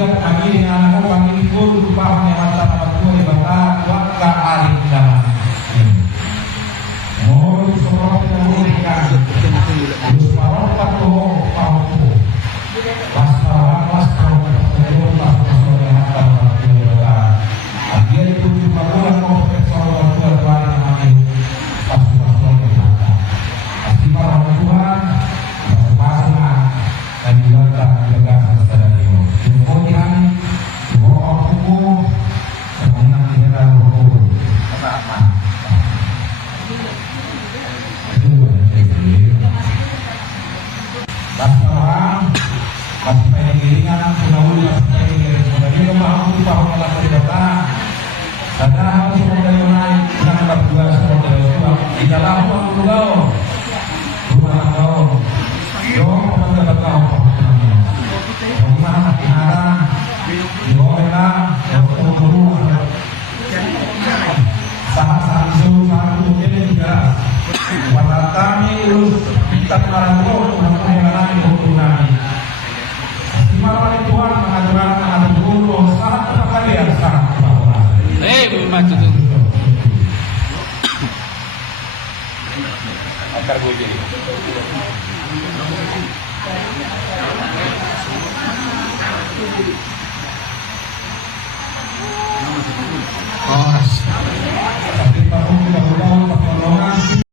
Kemudian kami dengan anak kami ikut upah mata tua ibadah warga alim dalam. Mohon semua kita berikan. Terus para tokoh paham. Wassalam dia itu cuma bulan profesor Tuhan Tuhan yang ambil pas-pasan berkata asima orang Tuhan pas-pasan dan juga jaga secara dia kemudian bahwa hukum yang mengakhirkan hukum apa pas-pasan pas-pasan giringan penawul pas-pasan giringan jadi memahami bahwa Allah berkata karena harus mulai menangkap tugas model di dalam waktu kau rumah kau dong pada kau rumah ada di bawah guru sahabat suruh satu jadi juga pada kami urus kita orang tua untuk mengenai hukum kami malam Tuhan mengajukan anak guru sangat sekali yang sangat Maju tuh. Antar gue jadi. Tapi tahun 2000